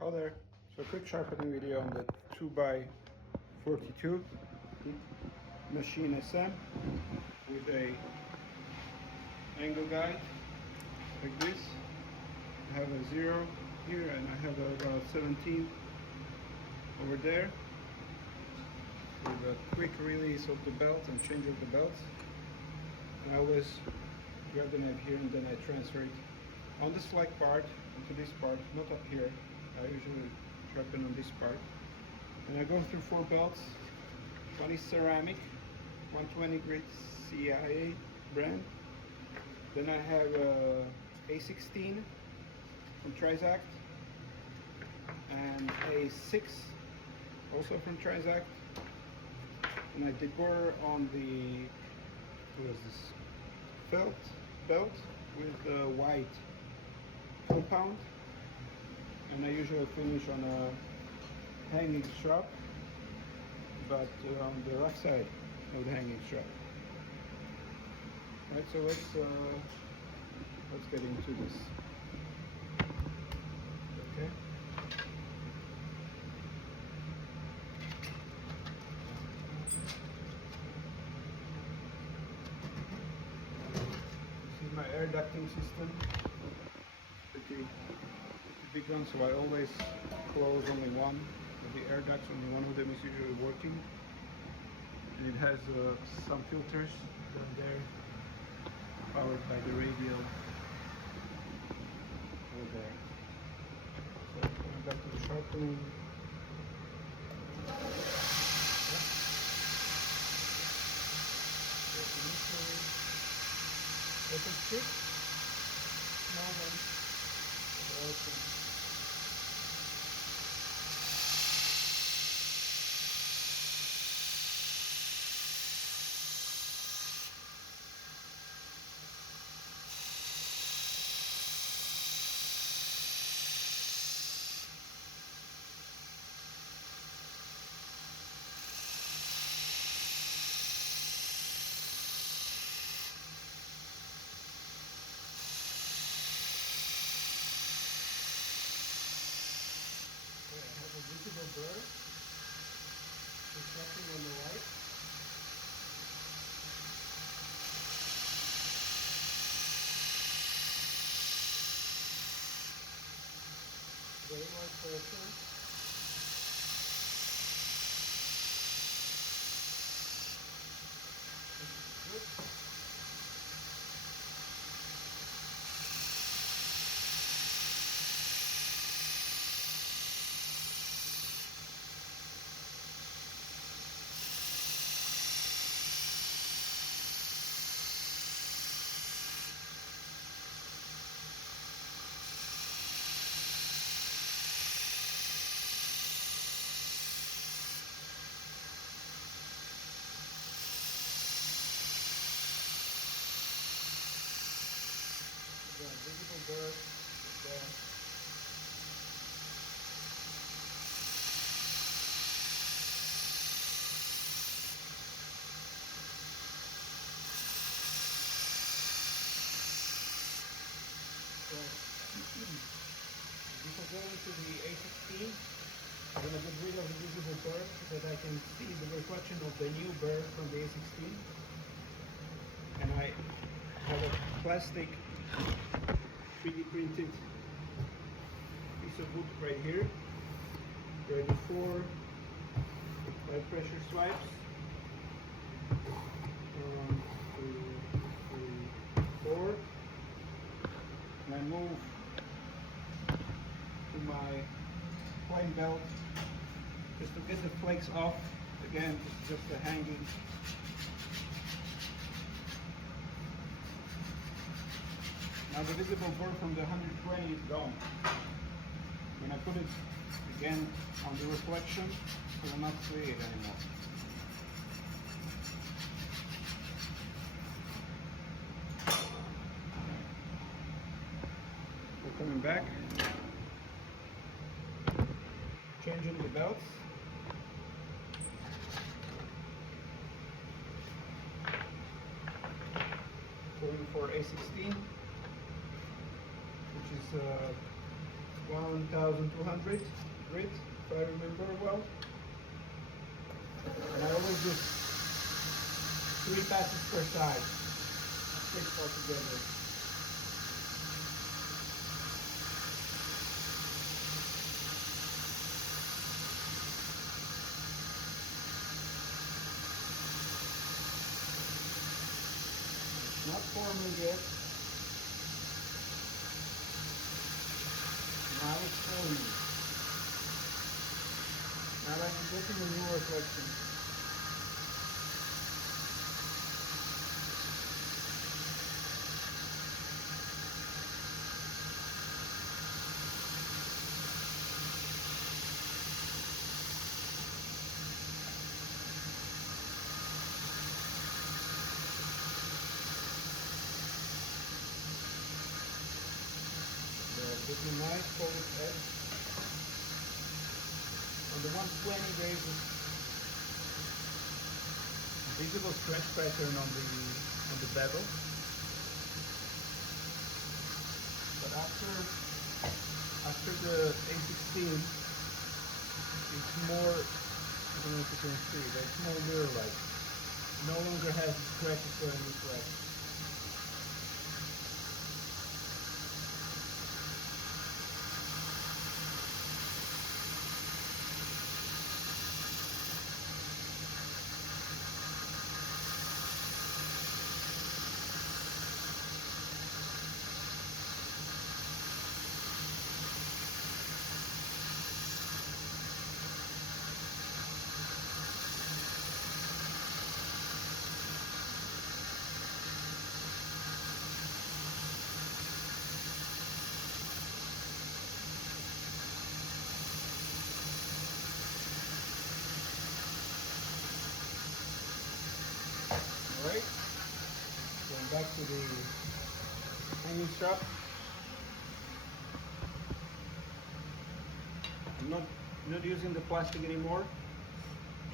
Hello there. So a quick sharpening video on the 2x42 Machine SM with a angle guide like this. I have a 0 here and I have about 17 over there with a quick release of the belt and change of the belts. And I always grab the knife here and then I transfer it on the slack part into this part, not up here. I usually sharpen on this part. And I go through 4 belts. One is ceramic, 120 grit CIA brand. Then I have A16 from Trizact and A6 also from Trizact. And I deburr on the, what is this, belt with white compound. And I usually finish on a hanging strap, but on the left side of the hanging strap. Right, so let's get into this. Okay. This is my air ducting system. Pretty big one, so I always close only one of the air ducts. Only one of them is usually working, and it has some filters down there powered by the radial over there. So going back to the sharpening. Initially open stick, small one, open. I have a visible burr reflecting on the light. Very light pressure. This is good. The visible burr is there. So before going to the A16, I'm going to get rid of the visible burr so that I can see the reflection of the new burr from the A16. And I have a plastic 3D printed piece of wood right here. There are the 4 high pressure swipes. 1, 2, 3, 4. And I move to my plain belt just to get the flakes off. Again, just the hanging. Now the visible burr from the 120 is gone. When I put it again on the reflection, I will not see it anymore. We're coming back, changing the belts. Going for A16. Which is 1,200 grit, if I remember well. And I always do 3 passes per side, 6 altogether. Not forming yet. Now it's forming. Now I can get in a new reflection. With a nice polished edge. On the 120 there is a visible stretch pattern on the bevel. But after the A16 it's more, I don't know if you can see, but it's more mirror-like. No longer has the scratches or any cracks. Alright, going back to the hanging strap. I'm not using the plastic anymore,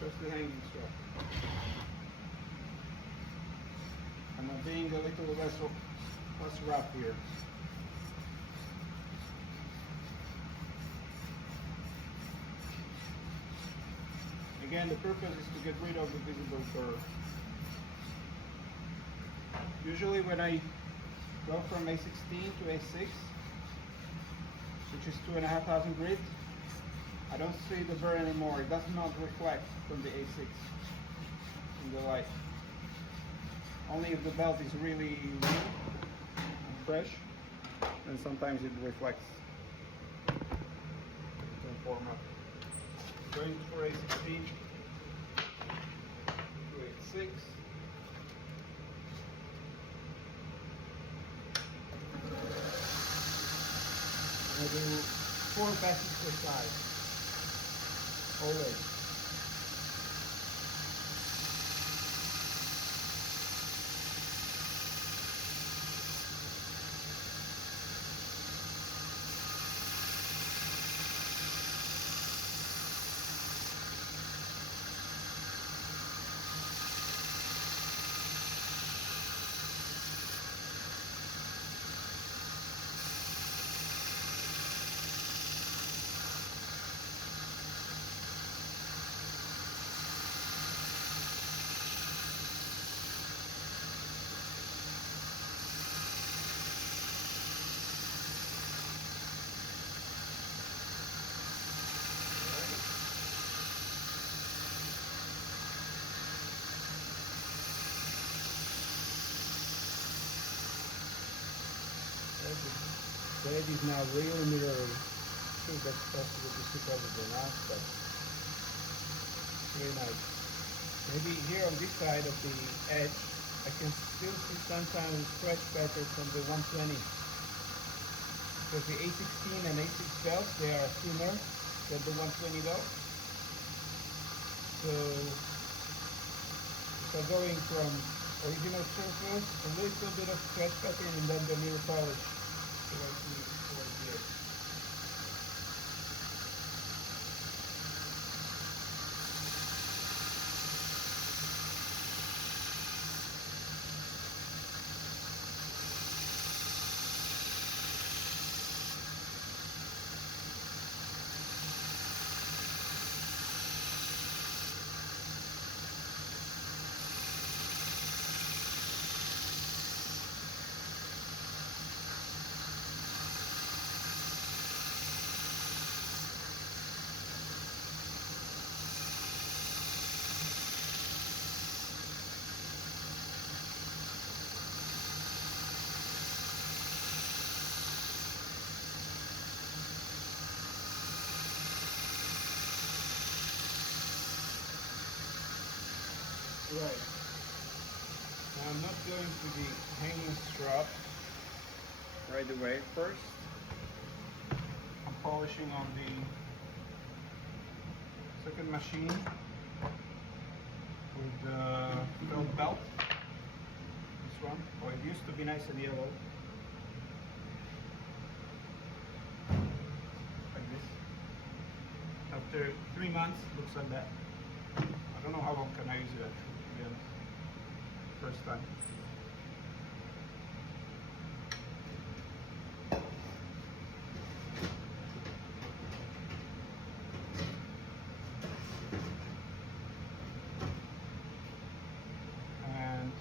just the hanging strap. I'm being a little less rough here. Again, the purpose is to get rid of the visible burr. Usually when I go from A16 to A6, which is 2,500 grit, I don't see the burr anymore. It does not reflect from the A6 in the light. Only if the belt is really new and fresh, and sometimes it reflects. Going for A16 to A6. I do 4 passes per side, always. The edge is now really mirroring. I think that's possible to see probably not, but very nice. Maybe here on this side of the edge, I can still see sometimes a stretch pattern from the 120. Because the A16 and A6 belts, they are thinner than the 120 belt. So, going from original surface, a little bit of stretch pattern, and then the mirror polish. Towards the edge. Right. Now I'm not going to the hanging strap right away. First, I'm polishing on the second machine with the felt belt. This one. Oh, it used to be nice and yellow. Like this. After 3 months, it looks like that. I don't know how long can I use it actually, to be honest. First time. And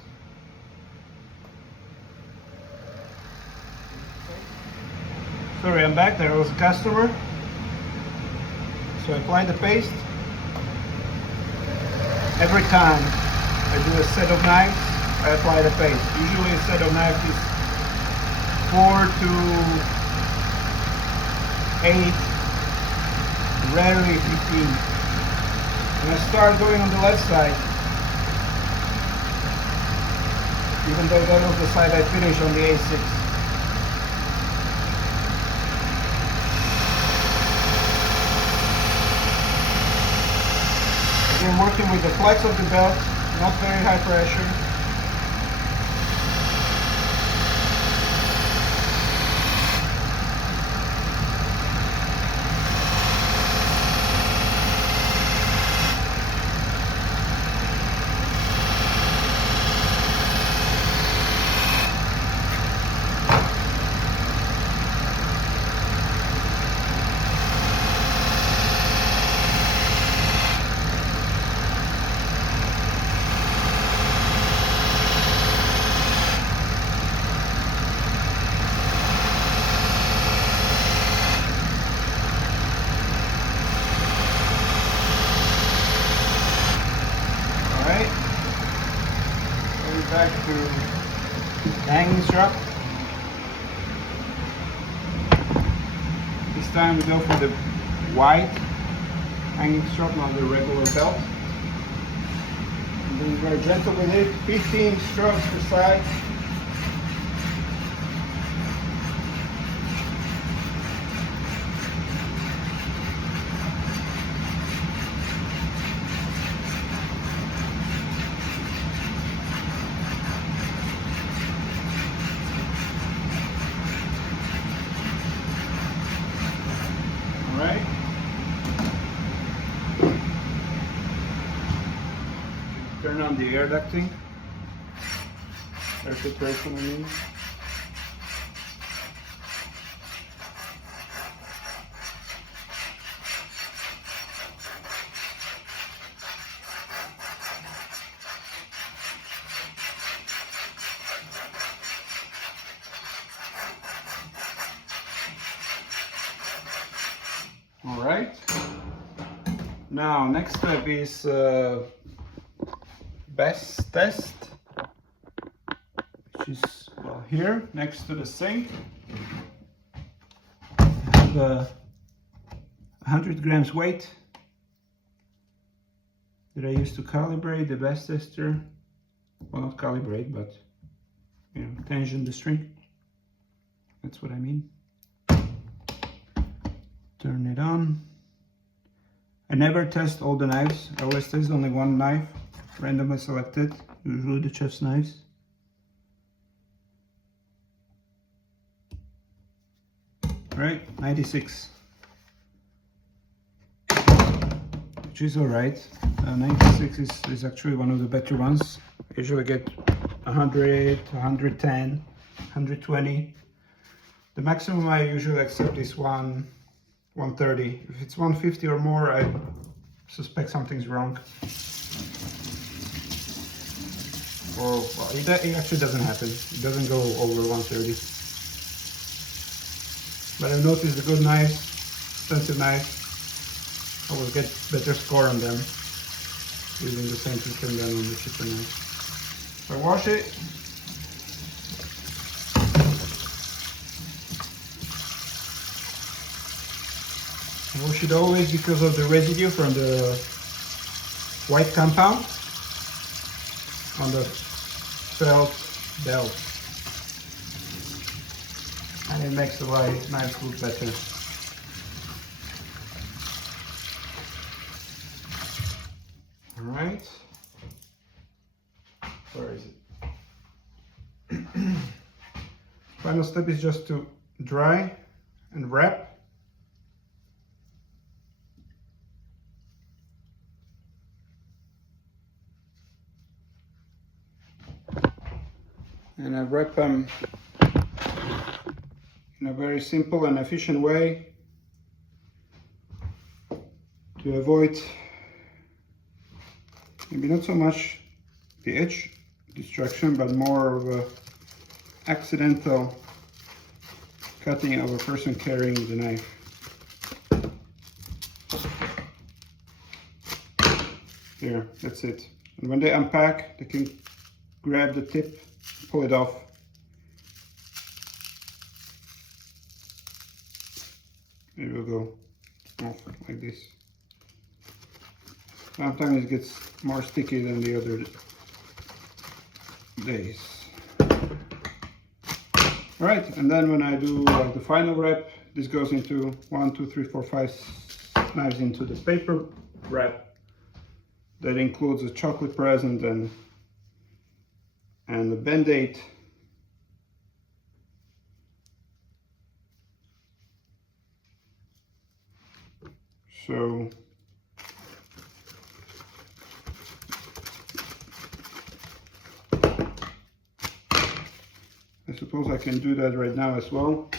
sorry, I'm back. There was a customer. So I apply the paste. Every time I do a set of knives, I apply the paste. Usually a set of knives is 4 to 8, rarely 15. And I start going on the left side, even though that was the side I finished on the A6. Again, working with the flex of the belt, not very high pressure. Back to the hanging strap. This time we go for the white hanging strap, not the regular belt. And then very gentle with it, 15 strokes per side. Right. Turn on the air ducting, air filtration I mean. All right. Now, next step is best test, which is well here next to the sink. I have 100 grams weight that I use to calibrate the best tester. Well, not calibrate, but tension the string. That's what I mean. Turn it on. I never test all the knives. I always test only one knife, randomly selected, usually the chef's knives. Right, 96. Which is alright. 96 is actually one of the better ones. I usually get 100, 110, 120. The maximum I usually accept is 130. If it's 150 or more, I suspect something's wrong. Or well, it actually doesn't happen. It doesn't go over 130. But I've noticed the good knives, expensive knives, I will get better score on them using the same system than on the cheaper knives. If I wash it, I wash it always because of the residue from the white compound. on the felt belt, and it makes the knife look better. All right, where is it? Final step is just to dry and wrap. And I wrap them in a very simple and efficient way to avoid maybe not so much the edge destruction, but more of a accidental cutting of a person carrying the knife. There, that's it. And when they unpack, they can grab the tip, pull it off. It will go off like this. Sometimes it gets more sticky than the other days. Alright, and then when I do the final wrap, this goes into 1, 2, 3, 4, 5 knives into the paper wrap. That includes a chocolate present and a Band-Aid. So I suppose I can do that right now as well.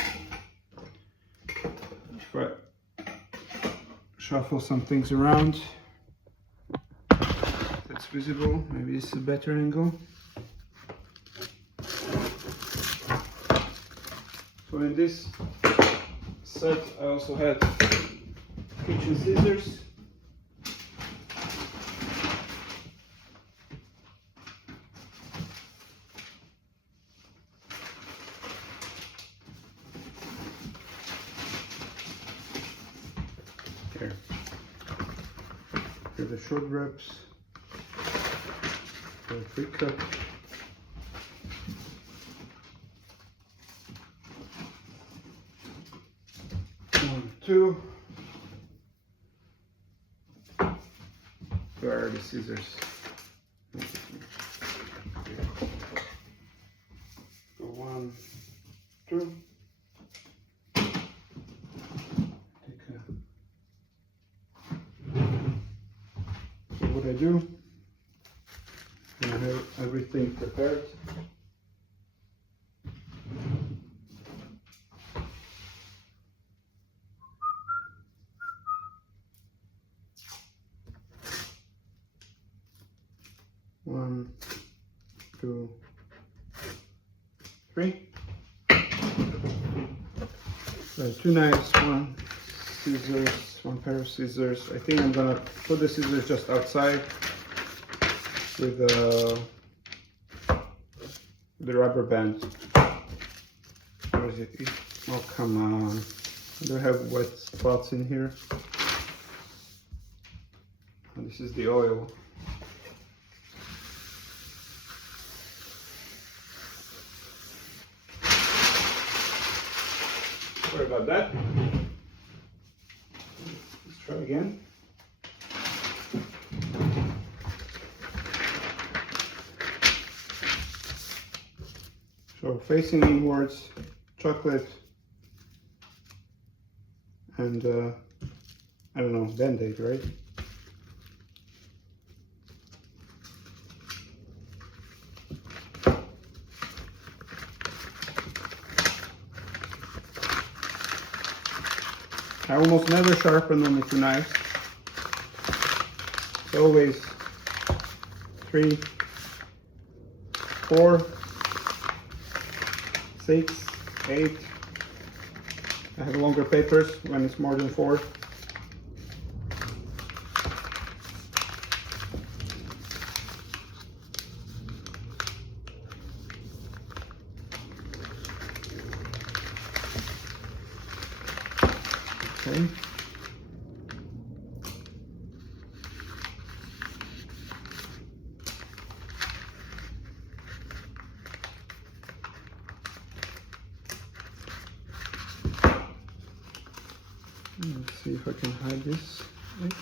If I shuffle some things around, that's visible. Maybe this is a better angle. So in this set I also had kitchen scissors. Here are the short wraps for a quick cut. One, two. Where are the scissors? So 1, 2. So what I do, I have everything prepared. One, two, three. So 2 knives, 1 scissors, 1 pair of scissors. I think I'm gonna put the scissors just outside with the rubber band. Where is it? Oh, come on. I don't have wet spots in here. And this is the oil. Sorry about that. Let's try again. So facing inwards, chocolate, and I don't know, Band-Aid, right? I almost never sharpen on the 2 knives. It's always 3, 4, 6, 8. I have longer papers when it's more than 4. Okay. see if I can hide this edge.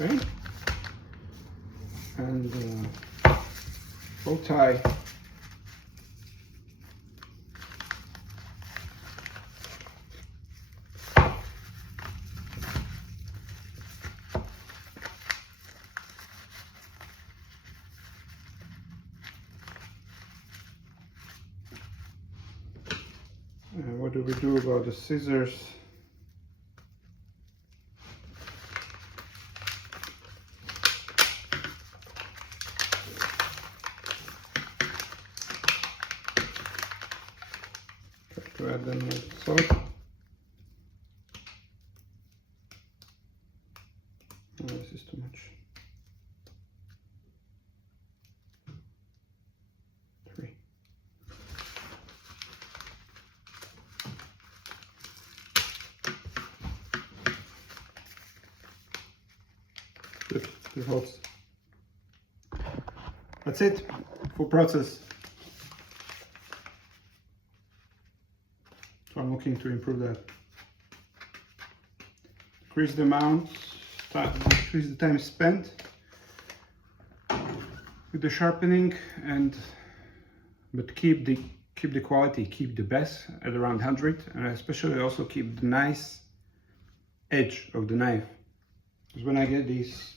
Okay, and bow tie. And what do we do about the scissors? To add them like so. Oh, this is too much. 3. Good, 2 holes. That's it, full process. So I'm looking to improve that. Decrease the amount, decrease the time spent with the sharpening, but keep the quality, keep the best at around 100, and especially also keep the nice edge of the knife. Because when I get these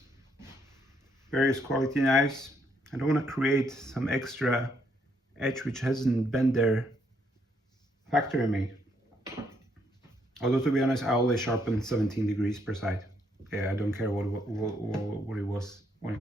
various quality knives, I don't want to create some extra edge which hasn't been there factory made. Although to be honest, I always sharpen 17 degrees per side. Yeah, I don't care what it was